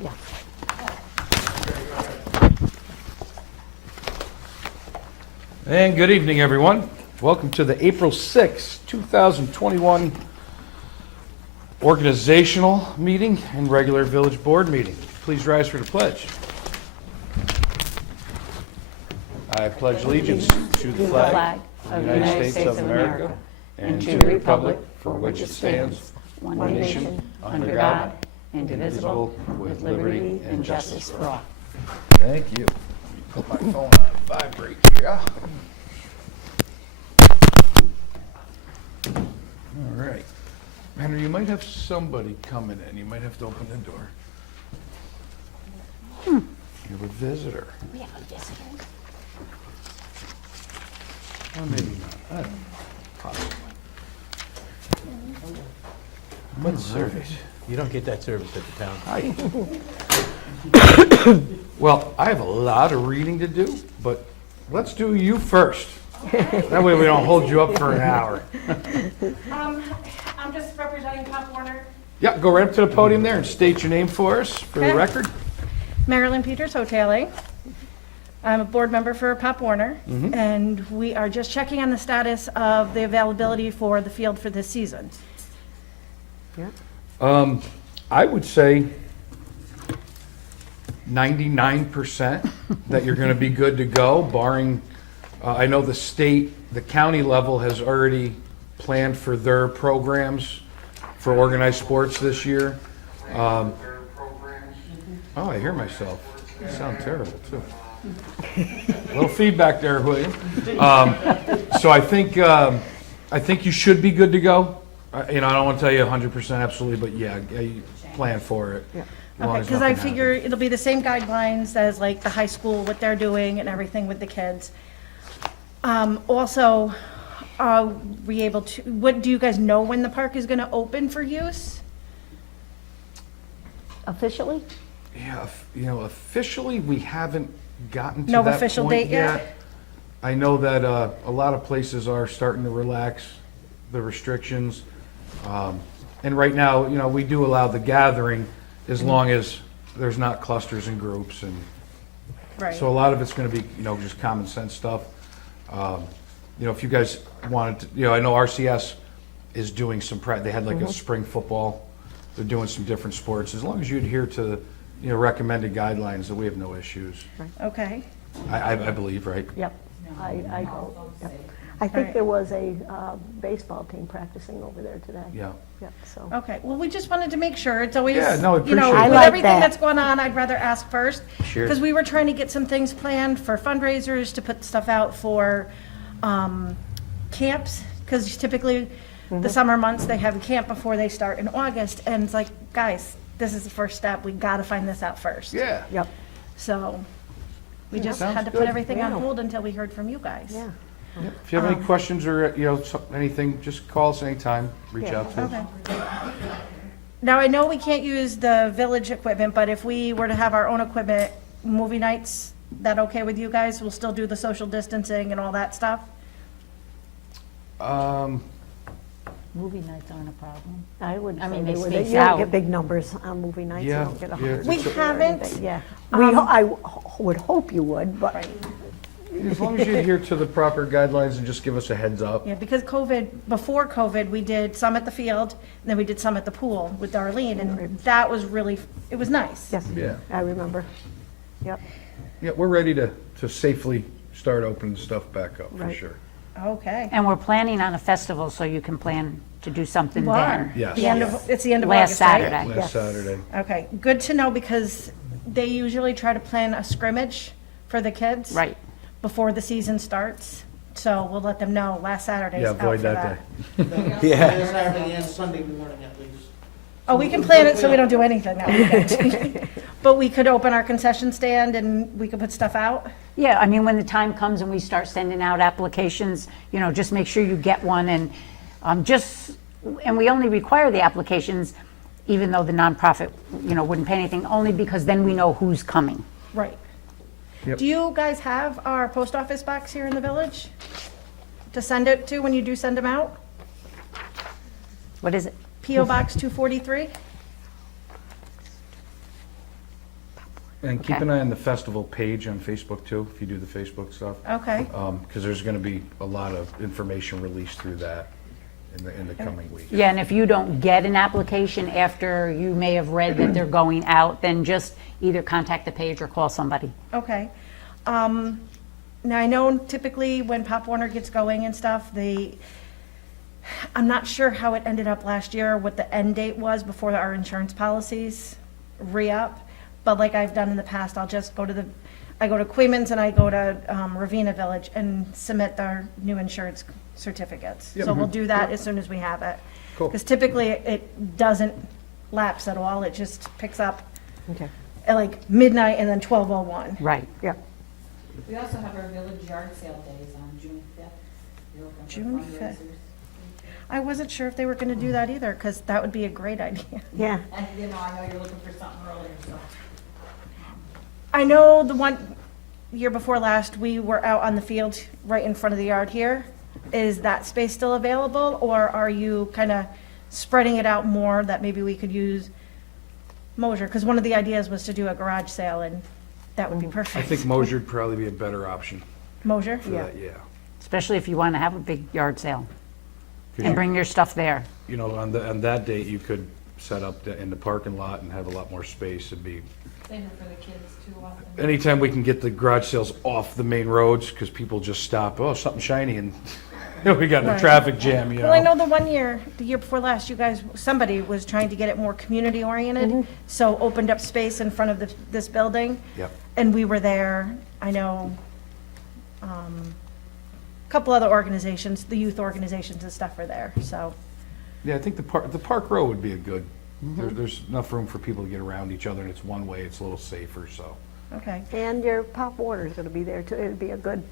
Yeah. And good evening, everyone. Welcome to the April 6, 2021 organizational meeting and regular village board meeting. Please rise for the pledge. I pledge allegiance to the flag of the United States of America and to the republic for which it stands, one nation, under God, indivisible, with liberty and justice for all. Thank you. Put my phone on vibrate here. All right. Henry, you might have somebody coming in. You might have to open the door. You have a visitor. We have a visitor. Or maybe not. I don't know. Possibly. What service? You don't get that service at the town. Well, I have a lot of reading to do, but let's do you first. That way we don't hold you up for an hour. I'm just representing Pop Warner. Yeah, go right up to the podium there and state your name for us, for the Okay. record. Marilyn Peters, Hotele. I'm a board member for Pop Warner, and we are just checking on the status of the availability for the field for this season. I would say 99% that you're going to be good to go, barring, I know the county level has already planned for their programs for organized sports this year. Oh, I hear myself. You sound terrible, too. A little feedback there, William. So I think you should be good to go. I don't want to tell you 100% absolutely, but yeah, you plan for it. Yeah. as long Okay, as because I nothing figure happens. it'll be the same guidelines as like the high school, what they're doing and everything with the kids. Also, are we able to, do you guys know when the park is going to open for use? Officially? Yeah, officially, we haven't gotten to No that official point date yet? I know that a lot of places are starting to relax the restrictions. And right now, we do allow the gathering as long as there's not clusters and groups. And Right. so a lot of it's going to be, just common sense stuff. If you guys wanted to, I know RCS is doing some they had like a spring football. They're doing some different sports. As long as you adhere to, recommended guidelines, that we have no issues. Okay. I believe, right? Yep. I go. Yep. I think Alright. there was a baseball team practicing over there today. Yeah. Yep, so. Okay, well, we just wanted to make sure, it's always, Yeah, no, I appreciate it. I with like everything that. that's going on, I'd rather ask first. Sure. Because we were trying to get some things planned for fundraisers, to put stuff out for camps, because typically, the summer months, they have a camp before they start in August, and it's like, guys, this is the first step, we gotta find this out first. Yeah. Yep, So, we just Sounds had to good. put everything on Yeah. hold until we heard from you guys. yeah. If you have any questions or, anything, just call us anytime, reach Yeah. out to us. Okay. Now, I know we can't use the village equipment, but if we were to have our own equipment, movie nights, that okay with you guys? We'll still do the social distancing and all that stuff? Movie nights aren't a problem. I would I say mean, they they would. space You don't out. get big numbers on movie nights. You Yeah, don't get yeah. 100. We haven't. Yeah. Um, I would hope you would, but. Right. As long as you adhere to the proper guidelines and just give us a heads up. Yeah, because before COVID, we did some at the field, and then we did some at the pool with Darlene, and that was really, it was nice. Yes, Yeah. I remember. Yep, Yeah, we're ready to safely start opening stuff back up, for Right. sure. Okay. And we're planning on a festival, so you can plan to do something You are. then. Yes. It's the end of Last August, right? Saturday. Last Yes. Saturday. Okay, good to know, because they usually try to plan a scrimmage for the kids. Right. Before the season starts, so we'll let them know last Saturday's Yeah, out for avoid that that. day. Yeah. Saturday and Sunday morning at least. Oh, we can plan it so we don't do anything that weekend. But we could open our concession stand and we could put stuff out? Yeah, I mean, when the time comes and we start sending out applications, just make sure you get one, and and we only require the applications, even though the nonprofit, wouldn't pay anything, only because then we know who's coming. Right. Yep. Do you guys have our post office box here in the village to send it to when you do send them out? What is it? P.O. Box 243? And keep Okay. an eye on the festival page on Facebook too, if you do the Facebook stuff. Okay, Because there's going to be a lot of information released through that in the coming weeks. Yeah, and if you don't get an application after you may have read that they're going out, then just either contact the page or call somebody. okay. Now, I know typically when Pop Warner gets going and stuff, I'm not sure how it ended up last year, what the end date was before our insurance policies re-up. But like I've done in the past, I'll just I go to Queemans and I go to Ravena Village and submit their new insurance certificates. So we'll do that as soon as we have it. Cool. Because typically it doesn't lapse at all. It just picks up Okay. at like midnight and then 12:01. Right. Yeah. We also have our village yard sale days on June 5th. You're open for June 5th. fundraisers. I wasn't sure if they were going to do that either, because that would be a great idea. Yeah. And, I know you're looking for something earlier, so. I know the one year before last, we were out on the field right in front of the yard here. Is that space still available, or are you kind of spreading it out more that maybe we could use Mosier? Because one of the ideas was to do a garage sale, and that would be I perfect. think Mosier would probably be a better option Mosier? for that, yeah. Especially if you want to have a big yard sale 'Cause and you- bring your stuff there. You know, on that date, you could set up in the parking lot and have a lot more space. It'd be, Save it for the kids too often. anytime we can get the garage sales off the main roads, because people just stop, oh, something shiny, and we got in a Right. traffic jam, you know? Well, I know the year before last, you guys, somebody was trying to get it more community-oriented, so opened up space in front of this building. Yep. And we were there, I know, a couple other organizations, the youth organizations and stuff were there, so. Yeah, I think the park row would be a good, there's enough room for people to get around each other, and it's one way, it's a little safer, so. Okay, And your Pop Warner's gonna be there too. It'd be a good,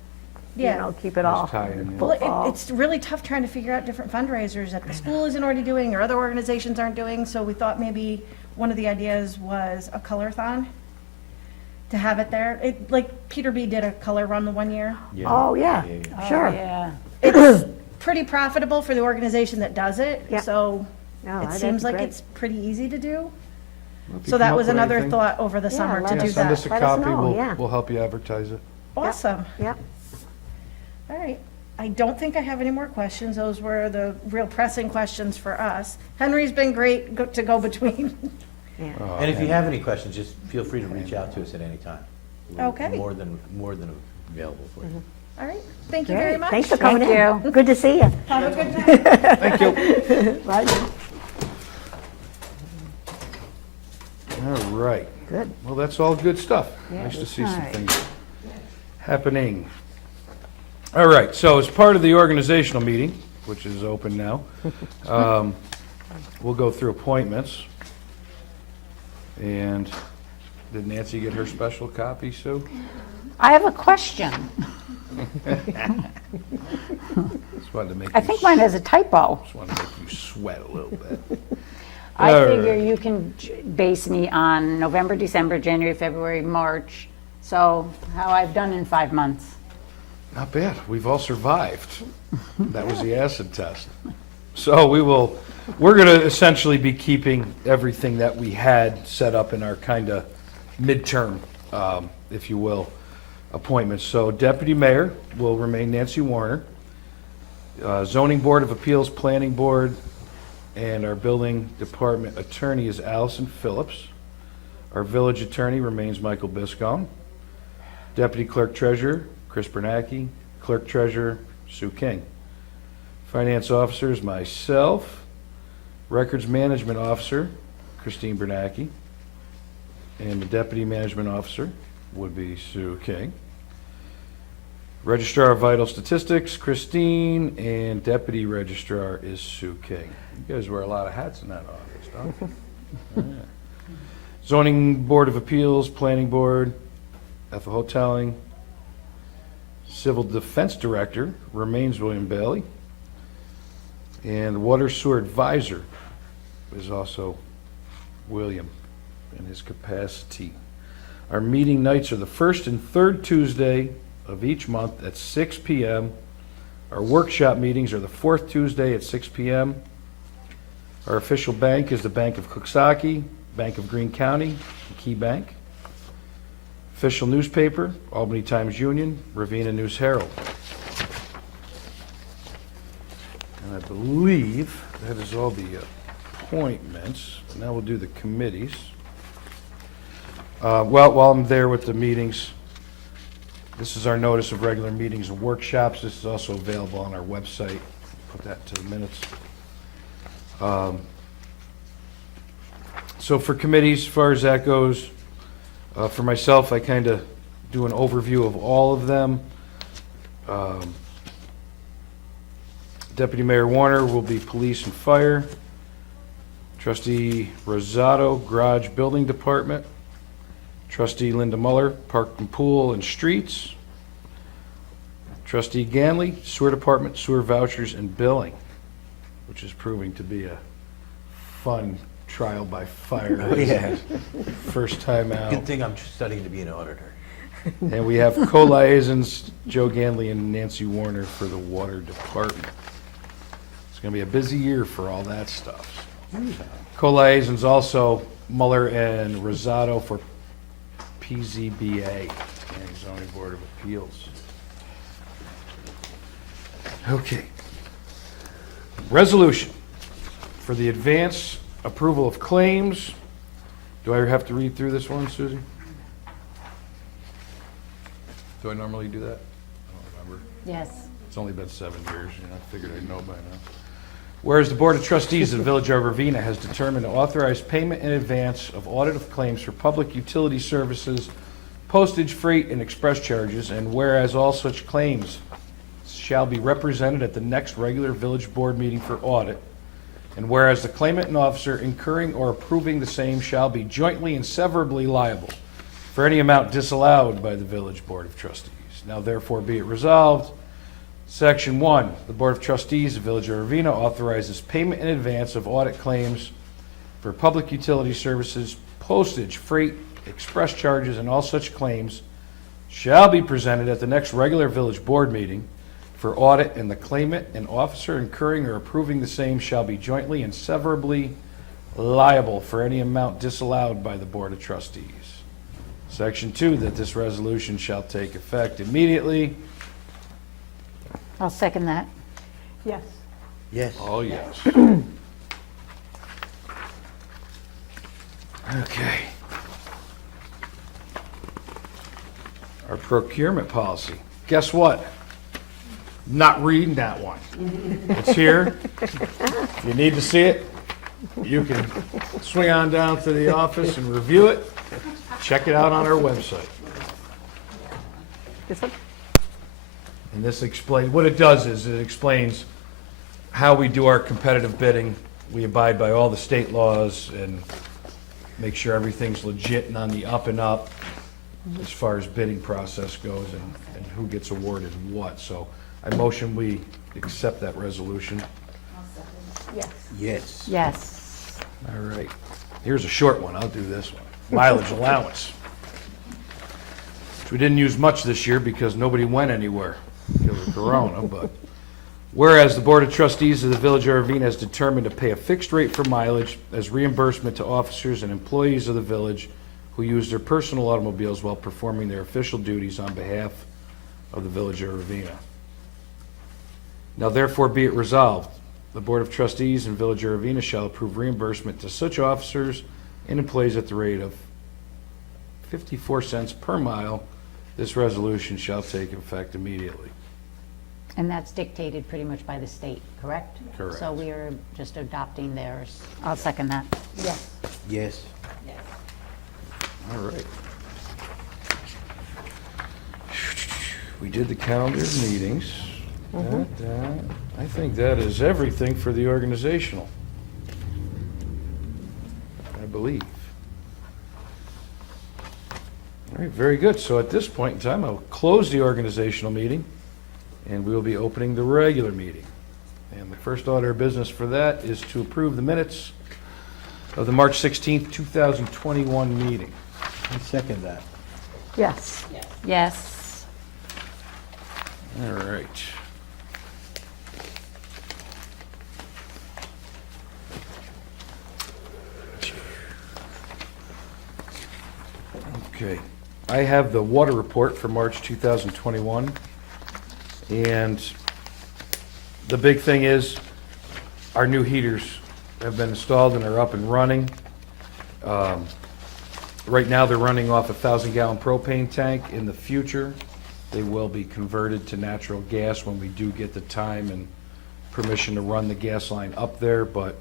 you Yeah. know, keep it Nice all. tie-in, yeah. well, Football. it's really tough trying to figure out different fundraisers that the school isn't already doing or other organizations aren't doing, so we thought maybe one of the ideas was a color-thon, to have it there. Like Peter B. did a color run the one year. Oh, yeah, Oh, sure. Yeah. It's pretty profitable for the organization that does it, Yeah. so No, it that'd seems be like great. it's pretty easy to do. Well, if you So come that up was with another anything, thought over the Yeah, summer let to yeah, do send us that. a Let us copy, know, yeah. we'll help you advertise it. Awesome. Yep. All right. I don't think I have any more questions. Those were the real pressing questions for us. Henry's been great to go between. Oh, And if you man. have any questions, just feel free to reach out to us at any time. We're Okay. More than available for you. All right. Thank you very Great. much. Thanks for coming Thank in. Good to see you. Have a good night. Thank you. Right. All right. Good. Well, that's all good stuff. Nice to that's see some nice. things happening. All right, so as part of the organizational meeting, which is open now, we'll go through appointments. And did Nancy get her special copy, Sue? I have a question. Just wanted to make I you think mine has a typo. Just wanted to make you sweat a little bit. I All figure right. you can base me on November, December, January, February, March. So how I've done in 5 months. Not bad. We've all survived. That was the acid test. So we're going to essentially be keeping everything that we had set up in our kind of midterm, if you will, appointments. So Deputy Mayor will remain Nancy Warner. Zoning Board of Appeals, Planning Board, and our Building Department Attorney is Allison Phillips. Our Village Attorney remains Michael Biscombe. Deputy Clerk-Treasurer, Chris Bernacki. Clerk-Treasurer, Sue King. Finance Officer is myself. Records Management Officer, Christine Bernacki. And the Deputy Management Officer would be Sue King. Registrar of Vital Statistics, Christine, and Deputy Registrar is Sue King. You guys wear a lot of hats in that office, don't you? Yeah. Zoning Board of Appeals, Planning Board, Ethel Hoteling. Civil Defense Director remains William Bailey. And the Water Sewer Advisor is also William in his capacity. Our meeting nights are the first and third Tuesday of each month at 6 p.m. Our workshop meetings are the fourth Tuesday at 6 p.m. Our official bank is the Bank of Cooksaki, Bank of Greene County, and Key Bank. Official newspaper, Albany Times-Union, Ravena News-Herald. And I believe that is all the appointments. Now we'll do the committees. Well, while I'm there with the meetings, this is our notice of regular meetings and workshops. This is also available on our website. Put that to the minutes. So for committees, as far as that goes, for myself, I kind of do an overview of all of them. Deputy Mayor Warner will be Police and Fire. Trustee Rosato, Garage Building Department. Trustee Linda Muller, Park and Pool and Streets. Trustee Ganley, Sewer Department, Sewer Vouchers and Billing, which is proving to be a fun trial by fire. Oh, yeah. First time out. Good thing I'm studying to be an auditor. And we have co-liaisons, Joe Ganley and Nancy Warner for the Water Department. It's going to be a busy year for all that stuff. Co-liaisons also Muller and Rosato for PZBA and Zoning Board of Appeals. Okay. Resolution for the advance approval of claims. Do I have to read through this one, Susie? Do I normally do that? I don't remember. Yes. It's only been 7 years, I figured I'd know by now. Whereas the Board of Trustees of the Village of Ravena has determined to authorize payment in advance of audit of claims for public utility services, postage, freight, and express charges, and whereas all such claims shall be represented at the next regular village board meeting for audit, and whereas the claimant and officer incurring or approving the same shall be jointly and severably liable for any amount disallowed by the Village Board of Trustees. Now therefore be it resolved, Section 1, the Board of Trustees of Village of Ravena authorizes payment in advance of audit claims for public utility services, postage, freight, express charges, and all such claims shall be presented at the next regular village board meeting for audit, and the claimant and officer incurring or approving the same shall be jointly and severably liable for any amount disallowed by the Board of Trustees. Section 2, that this resolution shall take effect immediately. I'll second that. Yes. Yes. Oh, yes. Okay. Our procurement policy. Guess what? Not reading that one. It's here. If you need to see it, you can swing on down to the office and review it. Check it out on our website. This one? And this explains, what it does is it explains how we do our competitive bidding. We abide by all the state laws and make sure everything's legit and on the up and up as far as bidding process goes and who gets awarded what. So I motion we accept that resolution. Yes. Yes. Yes. All right. Here's a short one. I'll do this one. Mileage allowance. Which we didn't use much this year because nobody went anywhere because of Corona, but whereas the Board of Trustees of the Village of Ravena has determined to pay a fixed rate for mileage as reimbursement to officers and employees of the village who use their personal automobiles while performing their official duties on behalf of the Village of Ravena. Now therefore be it resolved, the Board of Trustees and Village of Ravena shall approve reimbursement to such officers and employees at the rate of 54 cents per mile. This resolution shall take effect immediately. And that's dictated pretty much by the state, correct? Correct. So we are just adopting theirs. I'll second that. Yes. Yes. All right. We did the calendar of meetings. I think that is everything for the organizational, I believe. All right, very good. So at this point in time, I'll close the organizational meeting, and we will be opening the regular meeting. And the first order of business for that is to approve the minutes of the March 16th, 2021 meeting. I second that. Yes. Yes. All right. Okay. I have the water report for March 2021. And the big thing is, our new heaters have been installed and are up and running. Right now, they're running off a 1,000-gallon propane tank. In the future, they will be converted to natural gas when we do get the time and permission to run the gas line up there, but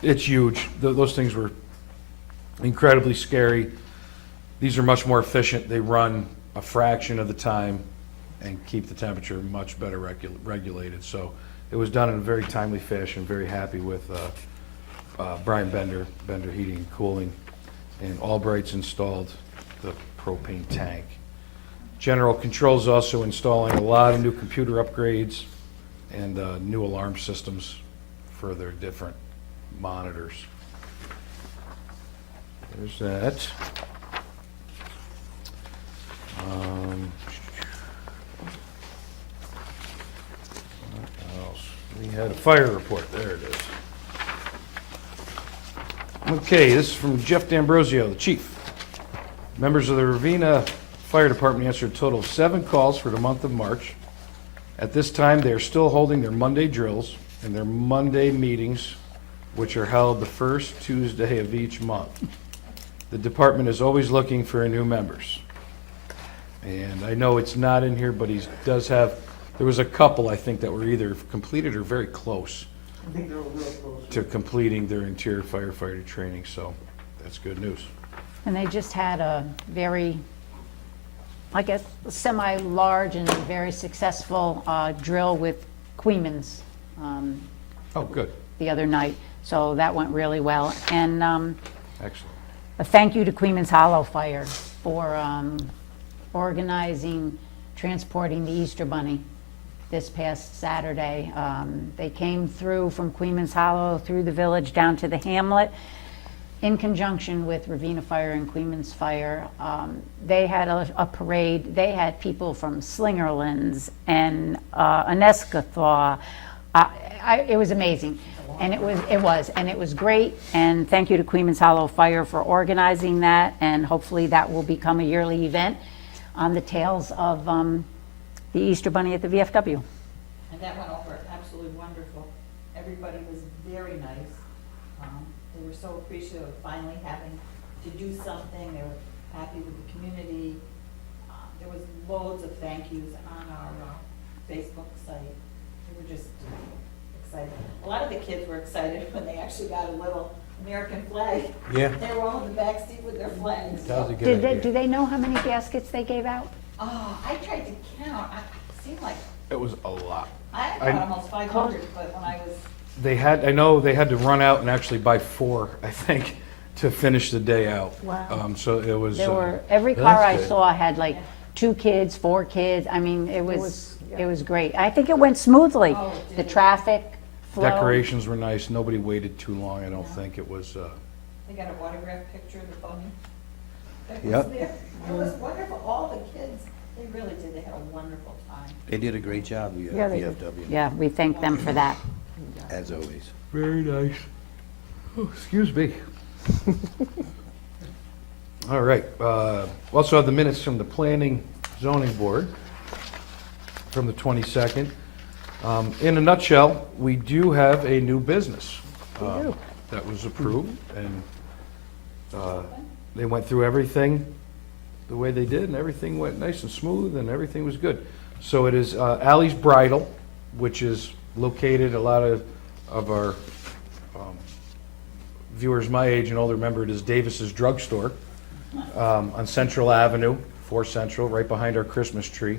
it's huge. Those things were incredibly scary. These are much more efficient. They run a fraction of the time and keep the temperature much better regulated. So it was done in a very timely fashion. Very happy with Brian Bender Heating and Cooling, and Albright's installed the propane tank. General Controls also installing a lot of new computer upgrades and new alarm systems for their different monitors. There's that. What else? We had a fire report. There it is. Okay, this is from Jeff D'Ambrosio, the chief. Members of the Ravena Fire Department answered a total of 7 calls for the month of March. At this time, they are still holding their Monday drills and their Monday meetings, which are held the first Tuesday of each month. The department is always looking for new members. And I know it's not in here, but he does have, there was a couple, I think, that were either completed or very close I think they're all real close. to completing their interior firefighter training, so that's good news. And they just had a very, I guess, semi-large and very successful drill with Queemans Oh, good, the other night. So that went really well. And excellent. a thank you to Queemans Hollow Fire for organizing, transporting the Easter Bunny this past Saturday. They came through from Queemans Hollow, through the village, down to the hamlet, in conjunction with Ravena Fire and Queemans Fire. They had a parade. They had people from Slingerlands and Aneskathaw. It was amazing. And it was great. And thank you to Queemans Hollow Fire for organizing that. And hopefully that will become a yearly event on the tails of the Easter Bunny at the VFW. And that went over absolutely wonderful. Everybody was very nice. They were so appreciative of finally having to do something. They were happy with the community. There was loads of thank yous on our Facebook site. They were just excited. A lot of the kids were excited when they actually got a little American flag. Yeah. They were all in the back seat with their flags. That was a good idea. Do they know how many gaskets they gave out? Oh, I tried to count. It seemed like, It was a lot. I thought almost 500, but when I was, I know they had to run out and actually buy 4, I think, to finish the day out. Wow. So it was. There were, every car I that's good. saw had like 2 kids, 4 kids. I mean, it was great. I think it went smoothly. Oh, it The did. traffic flow. Decorations were nice. Nobody waited too long. I don't think it was. they got a autograph picture of the bunny. That Yep. was there. It was wonderful. All the kids, they really did. They had a wonderful time. They did a great job, the Yeah, they did. VFW, Yeah, we thank them for that. as always. Very nice. Oh, excuse me. All right. Also have the minutes from the Planning Zoning Board from the 22nd. In a nutshell, we do have a new business that was approved, and they went through everything the way they did, and everything went nice and smooth, and everything was good. So it is Allie's Bridal, which is located, a lot of our viewers my age and older remember it as Davis's Drugstore on Central Avenue, 4 Central, right behind our Christmas tree.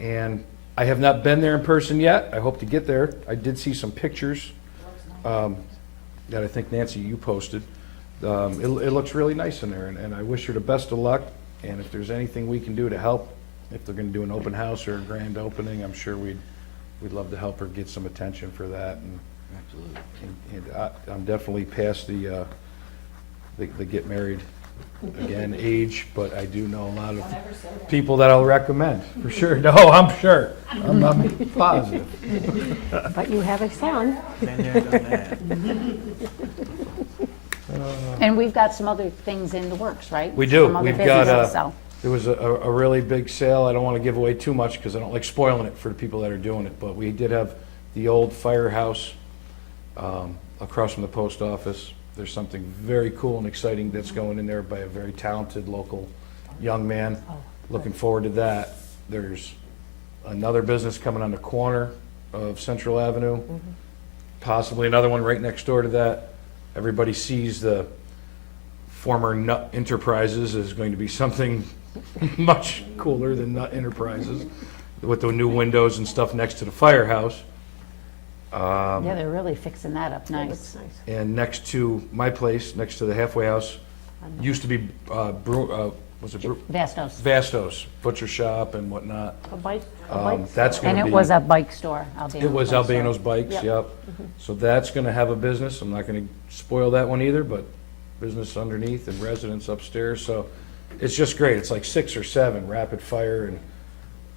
And I have not been there in person yet. I hope to get there. I did see some pictures that I think, Nancy, you posted. It looks really nice in there, and I wish her the best of luck. And if there's anything we can do to help, if they're going to do an open house or a grand opening, I'm sure we'd love to help her get some attention for that. And Absolutely. I'm definitely past the get married again age, but I do know a lot of Don't ever say that. people that I'll recommend, for sure. No, I'm sure. I'm positive. But you have a son. Been there, done that. And we've got some other things in the works, right? We do. Some other We've got businesses, so. there was a really big sale. I don't want to give away too much because I don't like spoiling it for the people that are doing it. But we did have the old firehouse across from the post office. There's something very cool and exciting that's going in there by a very talented local young man. Looking forward to that. There's another business coming on the corner of Central Avenue. Possibly another one right next door to that. Everybody sees the former Nut Enterprises as going to be something much cooler than Nut Enterprises with the new windows and stuff next to the firehouse. Yeah, they're really fixing that up That nice. looks nice. And next to my place, next to the halfway house, used to be Vastos. Vastos Butcher Shop and whatnot. A bike That's store. And gonna it be- was a bike store, Albano's. It was bike store. Albano's Bikes, Yep. yep. So that's gonna have a business. I'm not gonna spoil that one either, but business underneath and residents upstairs. So it's just great. It's like 6 or 7 rapid fire and,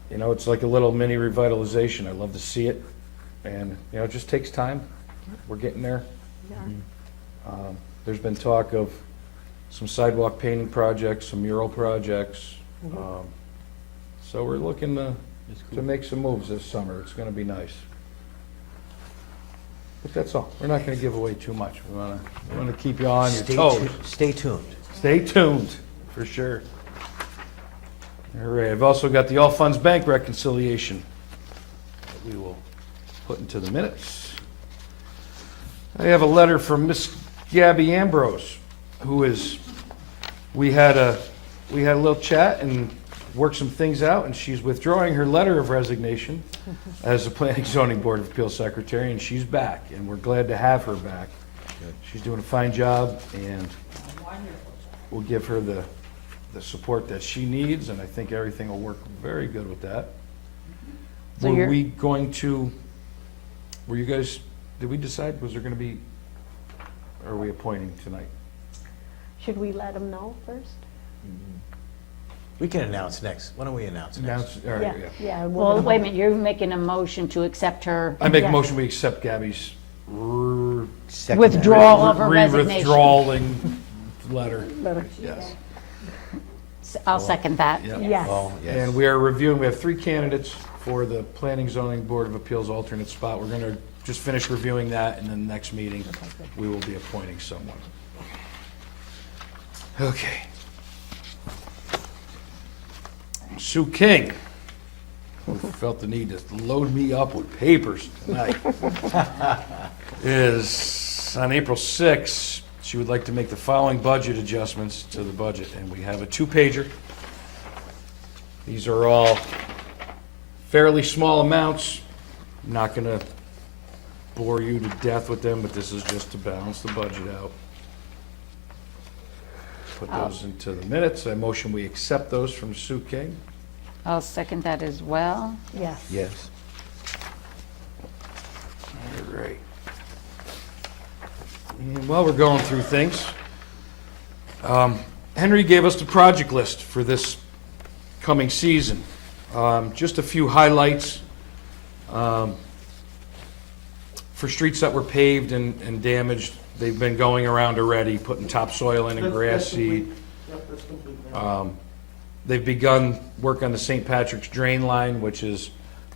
you know, it's like a little mini revitalization. I love to see it. And, you know, it just takes time. We're getting there. Yeah. There's been talk of some sidewalk painting projects, some mural projects. So we're looking to make some moves this summer. It's gonna be nice. But that's all. We're not gonna give away too much. We wanna keep you on your toes. Stay tuned. Stay tuned, for sure. All right, I've also got the All Funds Bank reconciliation that we will put into the minutes. I have a letter from Miss Gabby Ambrose, who is, we had a little chat and worked some things out, and she's withdrawing her letter of resignation as the Planning Zoning Board of Appeals Secretary, and she's back, and we're glad to have her back. She's doing a fine job, and we'll give her the support that she needs, and I think everything will work very good with that. So Were you're- we going to, were you guys, did we decide, was there gonna be, or are we appointing tonight? Should we let them know first? We can announce next. Why don't we announce next? Announce, all right, yeah. Yeah. Well, wait a minute, you're making a motion to accept her I make a Yeah. motion, we accept Gabby's Second. withdrawal of her resignation. withdrawing letter, Letter. yes. I'll second that. Yep. Yes. Oh, yes. And we are reviewing, we have 3 candidates for the Planning Zoning Board of Appeals alternate spot. We're gonna just finish reviewing that, and then the next meeting, we will be appointing someone. Okay. Sue King, who felt the need to load me up with papers tonight, is on April 6th, she would like to make the following budget adjustments to the budget, and we have a 2-pager. These are all fairly small amounts. I'm not gonna bore you to death with them, but this is just to balance the budget out. Put those into the minutes. I motion we accept those from Sue King. I'll second that as well. Yes. Yes. All right. And while we're going through things, Henry gave us the project list for this coming season. Just a few highlights for streets that were paved and damaged. They've been going around already, putting topsoil in and grass That's complete. seed. Yep, that's complete now. They've begun work on the St. Patrick's drain line, which is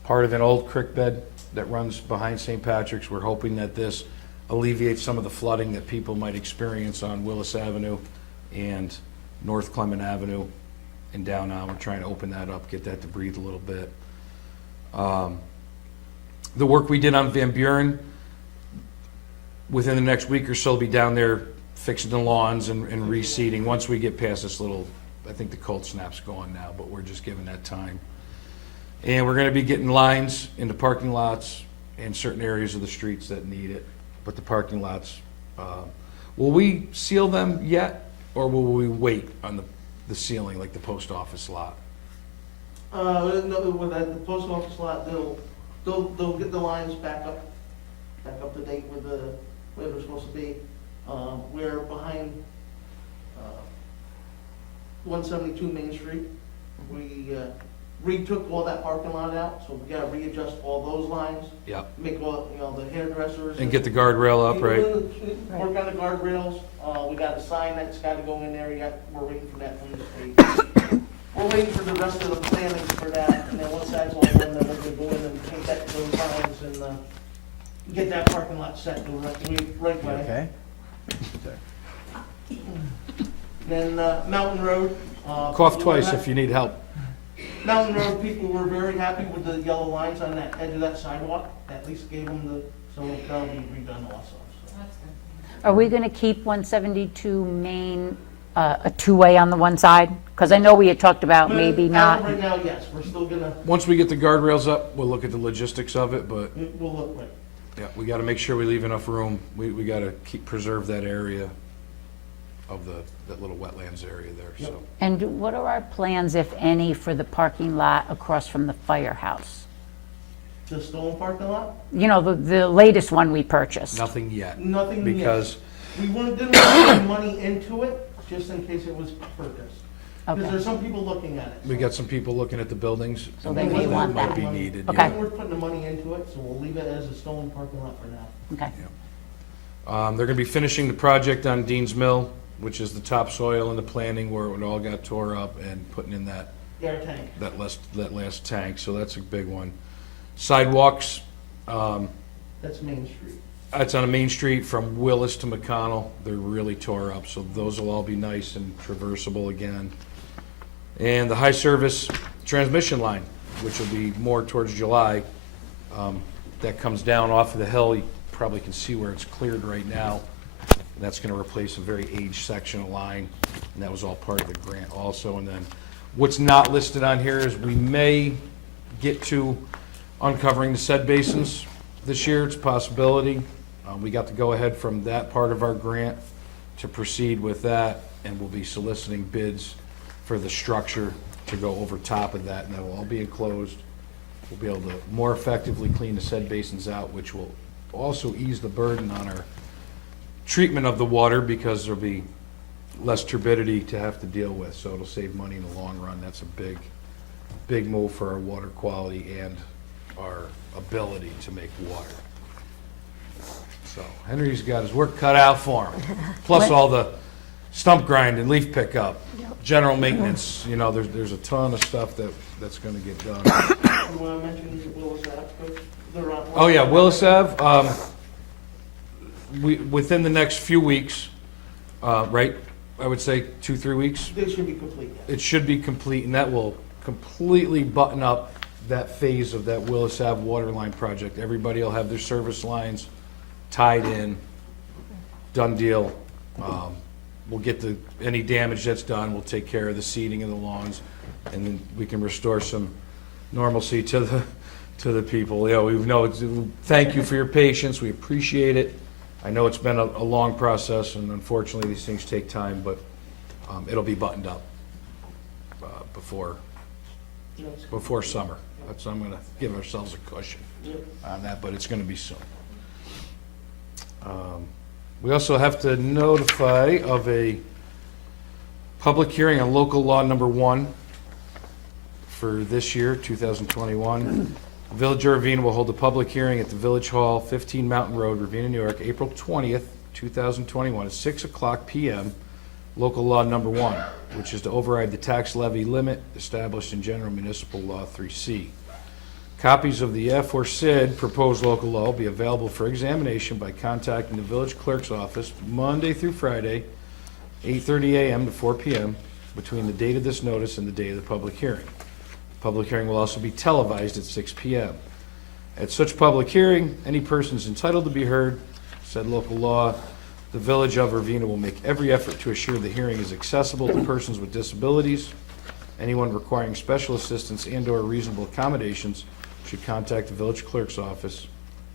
part of an old creek bed that runs behind St. Patrick's. We're hoping that this alleviates some of the flooding that people might experience on Willis Avenue and North Clement Avenue and down on. We're trying to open that up, get that to breathe a little bit. The work we did on Van Buren, within the next week or so, be down there fixing the lawns and reseeding. Once we get past this little, I think the cold snap's going now, but we're just giving that time. And we're gonna be getting lines into parking lots and certain areas of the streets that need it. But the parking lots, will we seal them yet, or will we wait on the sealing, like the post office lot? No, with the post office lot, they'll get the lines back up to date with the, where they're supposed to be. We're behind, 172 Main Street. We, retook all that parking lot out, so we gotta readjust all those lines, Yep. make all, the hairdressers. And get the guardrail up, right? Work on the guardrails, We got a sign that's gotta go in there yet, we're waiting for that from the state. We're waiting for the rest of the planning for that, and then once that's all done, then we're gonna go in and paint that, those signs and, get that parking lot set the right way. Okay? Then, Mountain Road. Cough twice if you need help. Mountain Road, people were very happy with the yellow lines on that edge of that sidewalk. At least gave them so that'll be redone also. So. That's good. Are we going to keep 172 Main a two-way on the one side? Because I know we had talked about But maybe as of not. Right now, yes, we're still gonna, Once we get the guardrails up, we'll look at the logistics of it, but we'll look, right. yeah, we got to make sure we leave enough room. We got to preserve that area of that little wetlands area there, so. And what are our plans, if any, for the parking lot across from the firehouse? The stone parking lot, You know, the latest one we purchased. Nothing yet, nothing yet. because We didn't want to put money into it, just in case it was purchased. Because Okay. there's some people looking at it. we got some people looking at the buildings. So they may want Might that. be needed. Okay. Yeah. We're putting the money into it, so we'll leave it as a stone parking lot for now. Okay. They're gonna be finishing the project on Dean's Mill, which is the topsoil and the planting where it all got tore up, and putting in that Air tank. last tank, so that's a big one. Sidewalks, That's Main Street. it's on a main street from Willis to McConnell. They're really tore up, so those will all be nice and traversable again. And the high service transmission line, which will be more towards July, that comes down off of the hill. You probably can see where it's cleared right now. And that's gonna replace a very aged section of line, and that was all part of the grant also. And then what's not listed on here is we may get to uncovering the said basins this year. It's a possibility. We got to go ahead from that part of our grant to proceed with that, and we'll be soliciting bids for the structure to go over top of that, and that will all be enclosed. We'll be able to more effectively clean the said basins out, which will also ease the burden on our treatment of the water, because there'll be less turbidity to have to deal with, so it'll save money in the long run. That's a big move for our water quality and our ability to make water. So Henry's got his work cut out for him, plus all the stump grind and leaf pickup, general maintenance, you know, there's a ton of stuff that's gonna get done. You want to mention Willis Ave? They're on- Oh, yeah, Willis Ave, within the next few weeks, right, I would say 2-3 weeks, They should be complete, yeah. it should be complete, and that will completely button up that phase of that Willis Ave water line project. Everybody will have their service lines tied in, done deal. We'll get any damage that's done, we'll take care of the seeding and the lawns, and then we can restore some normalcy to the people. You know, we know, thank you for your patience, we appreciate it. I know it's been a long process, and unfortunately, these things take time, but it'll be buttoned up before summer. That's, I'm gonna give ourselves a cushion on that, but it's gonna be soon. We also have to notify of a public hearing on local law number 1 for this year, 2021. Village of Ravena will hold a public hearing at the Village Hall, 15 Mountain Road, Ravena, New York, April 20th, 2021, at 6:00 PM. Local law number 1, which is to override the tax levy limit established in General Municipal Law 3C. Copies of the aforesaid proposed local law will be available for examination by contacting the village clerk's office Monday through Friday, 8:30 a.m. to 4 p.m. between the date of this notice and the date of the public hearing. Public hearing will also be televised at 6 p.m. At such public hearing, any person is entitled to be heard. Said local law, the Village of Ravena will make every effort to assure the hearing is accessible to persons with disabilities. Anyone requiring special assistance and/or reasonable accommodations should contact the village clerk's office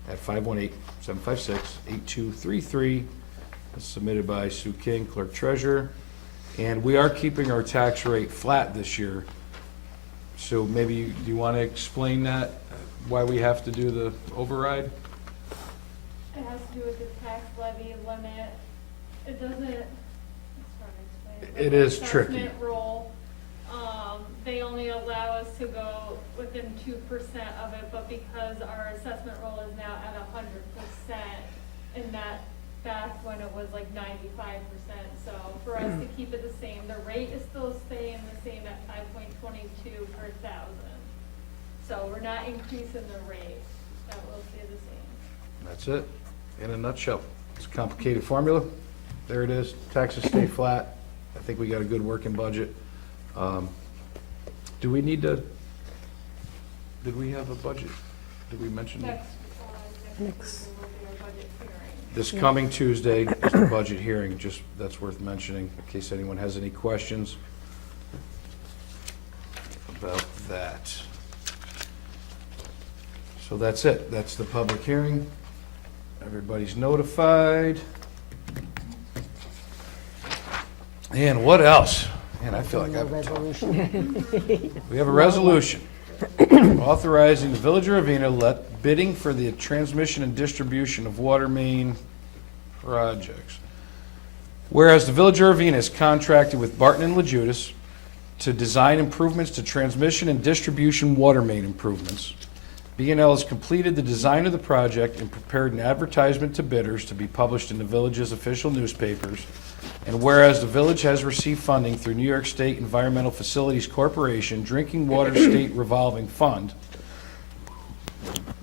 at 518-756-8233. It's submitted by Sue King, Clerk-Treasurer. And we are keeping our tax rate flat this year. So maybe do you want to explain that, why we have to do the override? It has to do with the tax levy limit. It doesn't, it's hard to explain. It is tricky. Assessment roll, they only allow us to go within 2% of it, but because our assessment roll is now at 100%, and that back when it was like 95%. So for us to keep it the same, the rate is still staying the same at 5.22 per thousand. So we're not increasing the rate, that will stay the same. That's it, in a nutshell. It's a complicated formula. There it is. Taxes stay flat. I think we got a good working budget. Do we need to, did we have a budget? Did we mention that? Next Tuesday will be our budget hearing. This coming Tuesday is the budget hearing, just, that's worth mentioning, in case anyone has any questions about that. So that's it, that's the public hearing. Everybody's notified. And what else? Man, I feel like I've been talking. We have a resolution authorizing the Village of Ravena let bidding for the transmission and distribution of water main projects. Whereas the Village of Ravena is contracted with Barton and LaJudas to design improvements to transmission and distribution water main improvements. B&L has completed the design of the project and prepared an advertisement to bidders to be published in the village's official newspapers. And whereas the village has received funding through New York State Environmental Facilities Corporation, Drinking Water State Revolving Fund,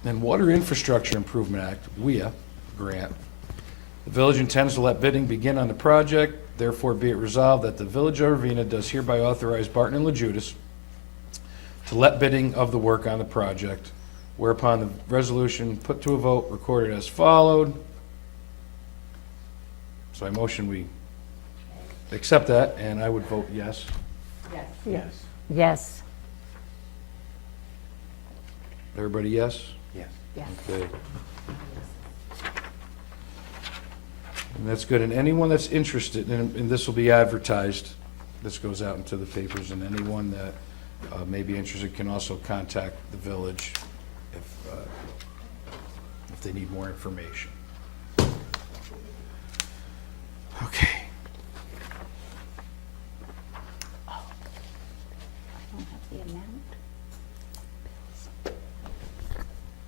and Water Infrastructure Improvement Act, WIA, grant, the village intends to let bidding begin on the project. Therefore, be it resolved that the Village of Ravena does hereby authorize Barton and LaJudas to let bidding of the work on the project, whereupon the resolution put to a vote recorded as followed. So I motion we accept that, and I would vote yes. Yes. Yes. Yes. Everybody yes? Yes. Yes. Okay. And that's good. And anyone that's interested, and this will be advertised, this goes out into the papers, and anyone that may be interested can also contact the village if they need more information. Okay. The amount?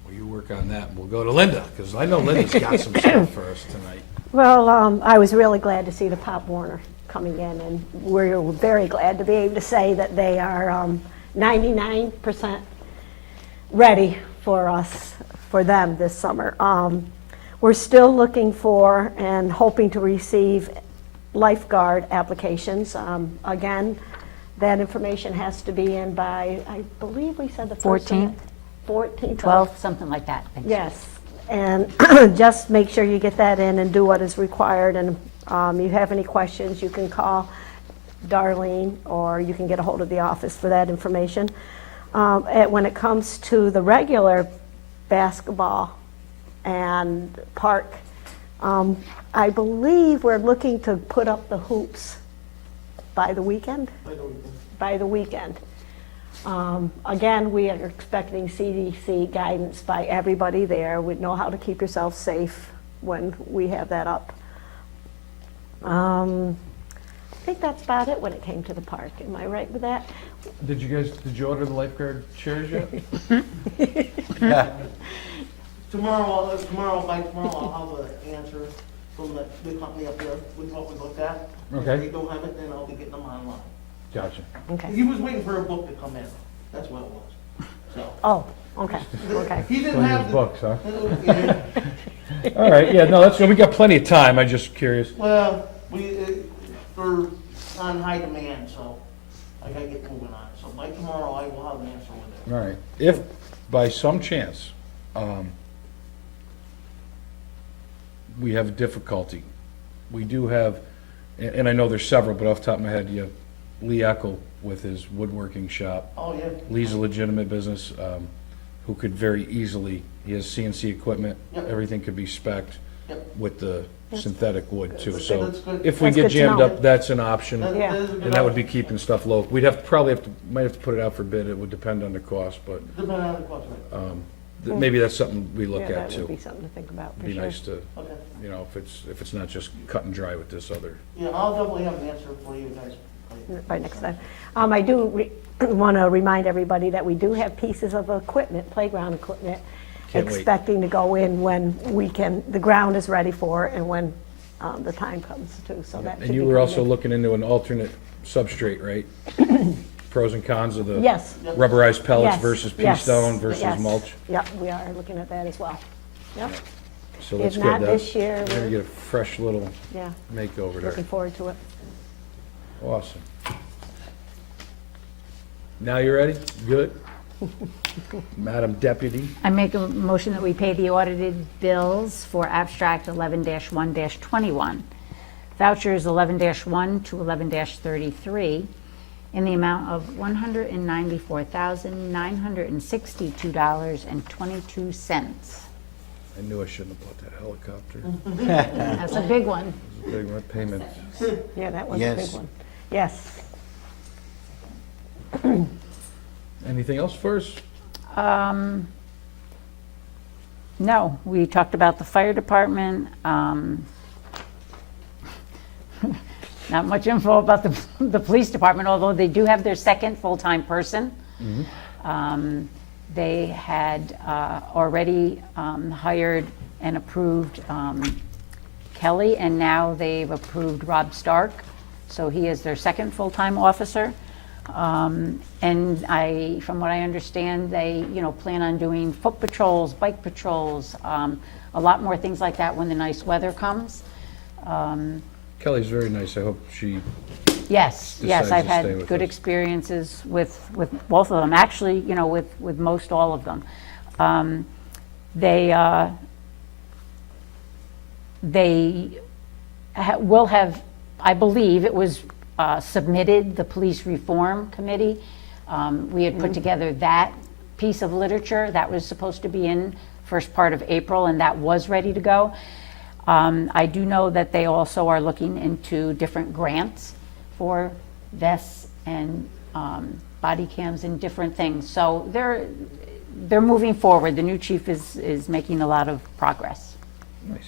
Well, you work on that, and we'll go to Linda, because I know Linda's got some stuff for us tonight. Well, I was really glad to see the Pop Warner coming in, and we're very glad to be able to say that they are 99% ready for us, for them this summer. We're still looking for and hoping to receive lifeguard applications. Again, that information has to be in by, I believe we said the 14th? 14th. 12, something like that. I think. Yes, and just make sure you get that in and do what is required, and you have any questions, you can call Darlene, or you can get a hold of the office for that information. When it comes to the regular basketball and park, I believe we're looking to put up the hoops by the weekend? By the weekend. Again, we are expecting CDC guidance by everybody there. We know how to keep yourself safe when we have that up. I think that's about it when it came to the park. Am I right with that? Did you order the lifeguard chairs yet? Tomorrow, by tomorrow, I'll have an answer from the company up there with what we looked at. Okay. If they don't have it, then I'll be getting them online. Gotcha. Okay. He was waiting for a book to come in, that's what it was, so. Oh, okay, okay. He didn't One of have his the. books, huh? Yeah. All right, yeah, no, that's, we got plenty of time, I'm just curious. Well, we're on high demand, so I gotta get moving on it. So by tomorrow, I will have an answer with it. All right, if by some chance, we have difficulty, we do have, and I know there's several, but off the top of my head, you have Lee Eckel with his woodworking shop. Oh, yeah. Lee's a legitimate business, who could very easily, he has CNC equipment, Yep. everything could be spec'd Yep. with the synthetic wood too, That's- so that's good. if we That's get good to jammed know. up, that's an option. Yeah. is a good And that would be option. keeping stuff low. Might have to put it out for bid, it would depend on the cost, but Depending on the cost, right? maybe that's something we look Yeah, at that would be too. something to think about, for Be sure. nice to, Okay. you know, if it's not just cut and dry with this other. Yeah, I'll definitely have an answer for you guys. By next time. I do want to remind everybody that we do have pieces of equipment, playground equipment, Can't wait. expecting to go in when the ground is ready for it and when the time comes too, so that should And be you were also coming. looking into an alternate substrate, right? Pros and cons of the Yes. rubberized pellets Yes, versus pea yes, stone versus yes. mulch. Yep, we are looking at that as well. Yep, So that's If good. not That's- this year, We're gonna we're- get a fresh little yeah, makeover there. looking forward to it. Awesome. Now you ready? Good? Madam Deputy? I make a motion that we pay the audited bills for abstract 11-1-21, vouchers 11-1 to 11-33, in the amount of $194,962.22. I knew I shouldn't have bought that helicopter. That's a big one. Big one payment. Yeah, that was a Yes. big one. Yes. Anything else for us? No, we talked about the fire department. Not much info about the police department, although they do have their second full-time person. They had already hired and approved Kelly, and now they've approved Rob Stark. So he is their second full-time officer. And from what I understand, they, plan on doing foot patrols, bike patrols, a lot more things like that when the nice weather comes. Kelly's very nice. I hope she, Yes, Decides I've to stay had with good us. experiences with both of them, actually, with most all of them. They will have, I believe, it was submitted, the Police Reform Committee. We had put together that piece of literature that was supposed to be in first part of April, and that was ready to go. I do know that they also are looking into different grants for vests and body cams and different things. So they're moving forward. The new chief is making a lot of progress. nice.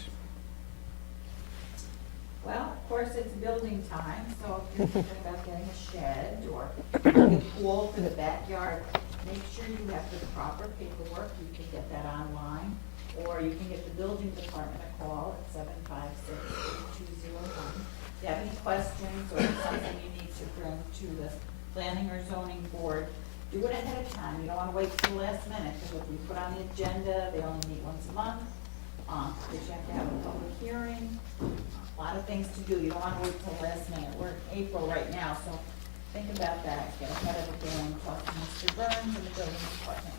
Well, of course, it's building time, so if you're thinking about getting a shed or a pool for the backyard, make sure you have the proper paperwork. You can get that online, or you can get the building department a call at 756-8201. If you have any questions or something you need to bring to the planning or zoning board, do it ahead of time. You don't want to wait till the last minute, because if we put on the agenda, they only meet once a month. Because you have to have a public hearing, a lot of things to do. You don't want to wait till the last minute. We're in April right now, so think about that. Get ahead of the game. Talk to Mr. Burns and the building department.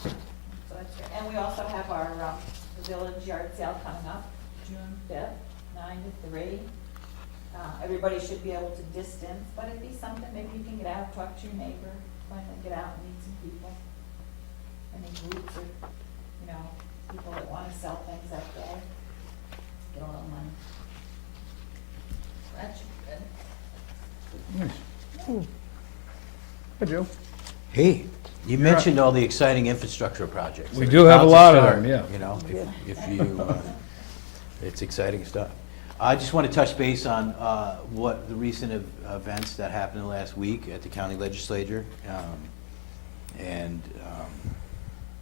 So that's great. And we also have our the village yard sale coming up, June 5th, 9 to 3. Everybody should be able to distance, but it'd be something, maybe you can get out, talk to your neighbor, finally get out and meet some people. Any groups or, people that want to sell things that day, get a little money. That should be good. Hi, Joe. Hey, you mentioned all the exciting infrastructure projects. We They're do have a about to lot of start, them, yeah. If you, it's exciting stuff. I just want to touch base on what the recent events that happened last week at the county legislature, and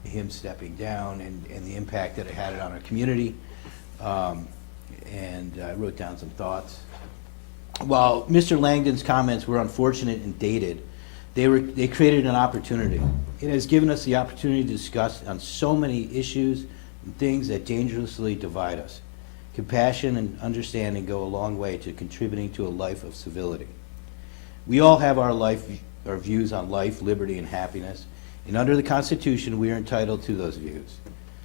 him stepping down and the impact that it had on our community. And I wrote down some thoughts. While Mr. Langdon's comments were unfortunate and dated, they created an opportunity. It has given us the opportunity to discuss on so many issues and things that dangerously divide us. Compassion and understanding go a long way to contributing to a life of civility. We all have our views on life, liberty, and happiness, and under the Constitution, we are entitled to those views.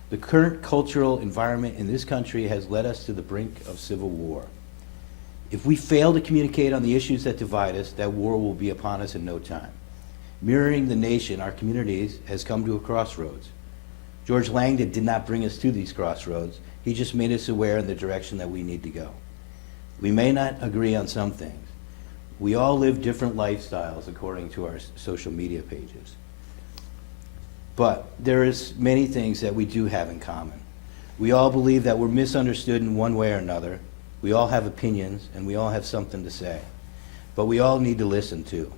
The current cultural environment in this country has led us to the brink of civil war. If we fail to communicate on the issues that divide us, that war will be upon us in no time. Mirroring the nation, our communities has come to a crossroads. George Langdon did not bring us to these crossroads. He just made us aware in the direction that we need to go. We may not agree on some things. We all live different lifestyles according to our social media pages. But there is many things that we do have in common. We all believe that we're misunderstood in one way or another. We all have opinions, and we all have something to say. But we all need to listen, too.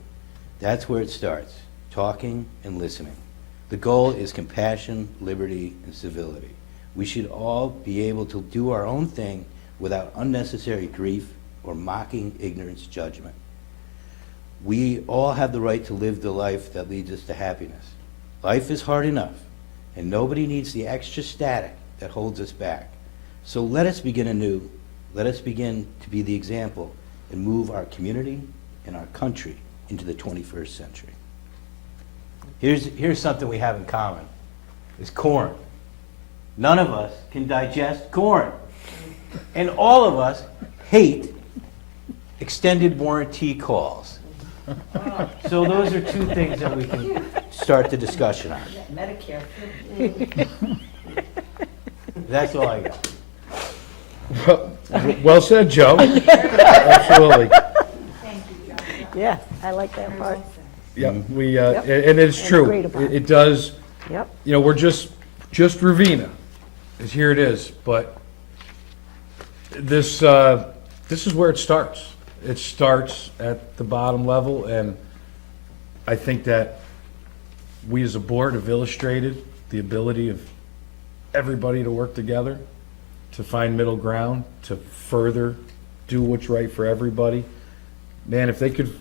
That's where it starts, talking and listening. The goal is compassion, liberty, and civility. We should all be able to do our own thing without unnecessary grief or mocking ignorance judgment. We all have the right to live the life that leads us to happiness. Life is hard enough, and nobody needs the extra static that holds us back. So let us begin anew. Let us begin to be the example and move our community and our country into the 21st century. Here's something we have in common, is corn. None of us can digest corn. And all of us hate extended warranty calls. So those are two things that we can start the discussion on. Medicare. That's all I got. Well said, Joe. Absolutely. Thank you, John. Yeah, I like that part. Yep, we, Yep. and it's And true. agreed upon. It does, Yep, you know, we're just Ravena, is here it is, but this is where it starts. It starts at the bottom level, and I think that we as a board have illustrated the ability of everybody to work together, to find middle ground, to further do what's right for everybody. Man, if they could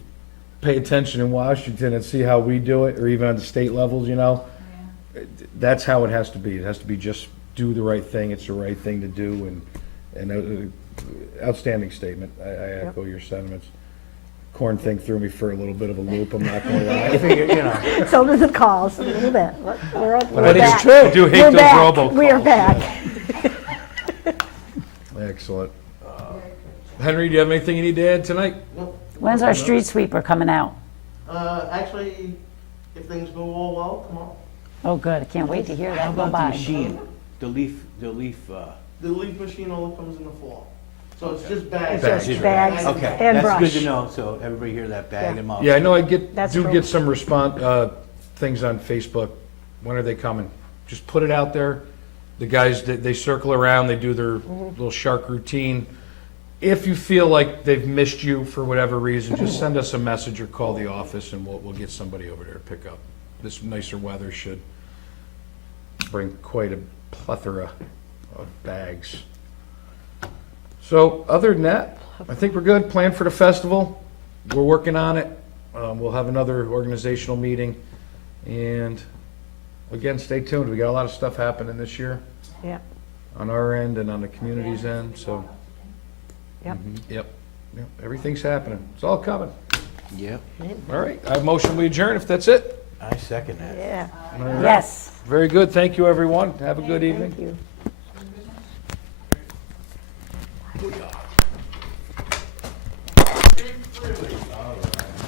pay attention in Washington and see how we do it, or even on the state levels, you know, that's how it has to be. It has to be just do the right thing. It's the right thing to do, and outstanding statement. I echo your sentiments. Corn thing threw me for a little bit of a loop, I'm not gonna I lie. figure, you know, so do the calls, a little bit. We're But back. it's true. I do hate We're those back. robocalls. We are back. Excellent. Henry, do you have anything you need to add tonight? Nope. When's our street sweeper coming out? Actually, if things go all well, tomorrow. Oh, good, I can't wait to hear how that go about the by. machine? The leaf, The leaf machine only comes in the fall. So it's just bags. It's just Bags. bags okay, and that's brush. good to know, so everybody hear that bag Yeah. and mulch. Yeah, I know I That's do true. get some things on Facebook. When are they coming? Just put it out there. The guys, they circle around, they do their little shark routine. If you feel like they've missed you for whatever reason, just send us a message or call the office and we'll get somebody over there to pick up. This nicer weather should bring quite a plethora of bags. So other than that, I think we're good. Plan for the festival. We're working on it. We'll have another organizational meeting. And again, stay tuned. We got a lot of stuff happening this year Yeah, on our end and on the community's end, so. yep. Yep, everything's happening. It's all coming. Yep, All right, I motion we adjourn if that's it. I second that. Yeah, All right. Yes. Very good. Thank you, everyone. Have a good evening. thank you.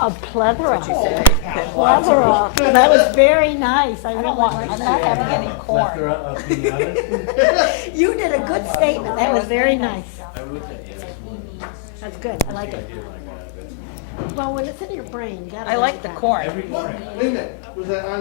A plethora. Plethora. That was very nice. I really I'm not having any corn. You did a good statement. That was very nice. That's good. I like it. Well, when it's in your brain, you gotta. I like the corn. Wait a minute, was that on